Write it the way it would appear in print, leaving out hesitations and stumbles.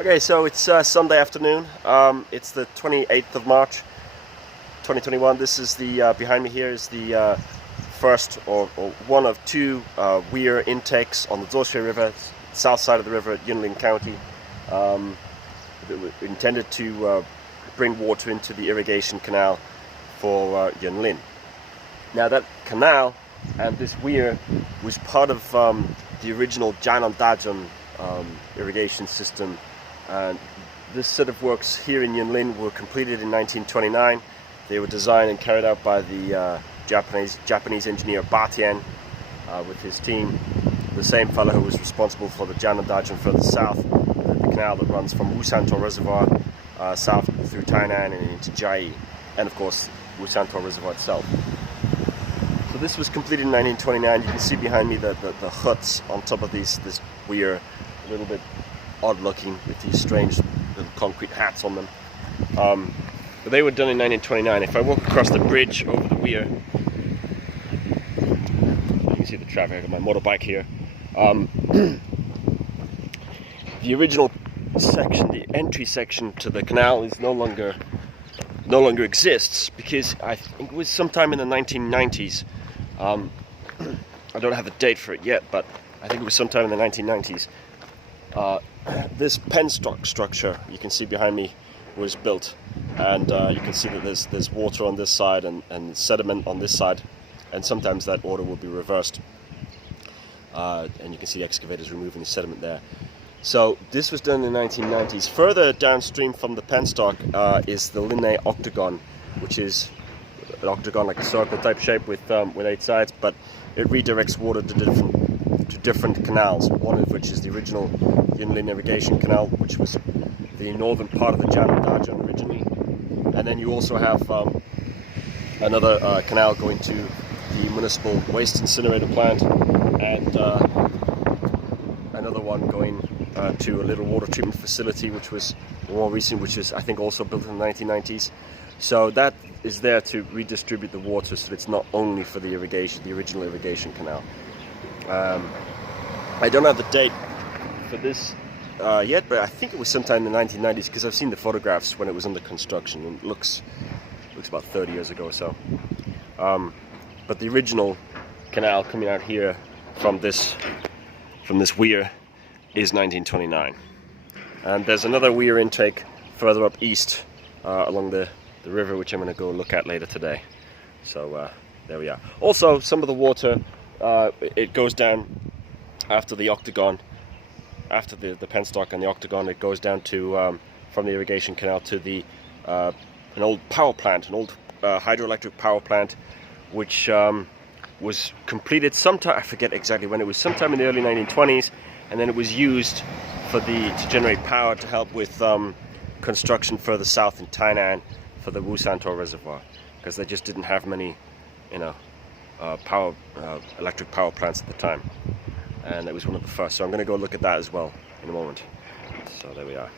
Okay, so it's Sunday afternoon. It's the 28th of March, 2021. This is the behind me here is the first or one of two weir intakes on the Zhuoshui River, south side of the river at Yunlin County. Intended to bring water into the irrigation canal for Yunlin. Now that canal and this weir was part of the original Dajon irrigation system. And this set of works here in Yunlin were completed in 1929. They were designed and carried out by the Japanese engineer Batian with his team, the same fellow who was responsible for the Dajon further south, the canal that runs from Wusantou Reservoir south through Tainan and into Jiayi, and of course Wusantou Reservoir itself. So this was completed in 1929. You can see behind me the huts on top of this weir, a little bit odd looking with these strange little concrete hats on them. But they were done in 1929. If I walk across the bridge over the weir, you can see the traffic. I got my motorbike here. The original section, the entry section to the canal, is no longer exists because I think it was sometime in the 1990s. I don't have a date for it yet, but I think it was sometime in the 1990s. This penstock structure you can see behind me was built, and you can see that there's water on this side and sediment on this side, and sometimes that order will be reversed, and you can see excavators removing the sediment there. So this was done in the 1990s. Further downstream from the penstock is the Linnei octagon, which is an octagon like a circle type shape with 8 sides, but it redirects water to different canals, one of which is the original Yunlin irrigation canal, which was the northern part of the Dajon originally. And then you also have another canal going to the municipal waste incinerator plant, and another one going to a little water treatment facility, which was more recent, which is I think also built in the 1990s. So that is there to redistribute the water, so it's not only for the original irrigation canal. I don't have the date for this yet, but I think it was sometime in the 1990s because I've seen the photographs when it was under construction, and it looks about 30 years ago or so. But the original canal coming out here from this weir is 1929, and there's another weir intake further up east along the river, which I'm going to go look at later today. So there we are. Also, some of the water it goes down after the octagon, after the penstock and the octagon. It goes down to from the irrigation canal to the an old power plant, an old hydroelectric power plant, which was completed sometime, I forget exactly when. It was sometime in the early 1920s, and then it was used to generate power to help with construction further south in Tainan for the Wusantou Reservoir, because they just didn't have many, electric power plants at the time, and it was one of the first. So I'm going to go look at that as well in a moment. So there we are.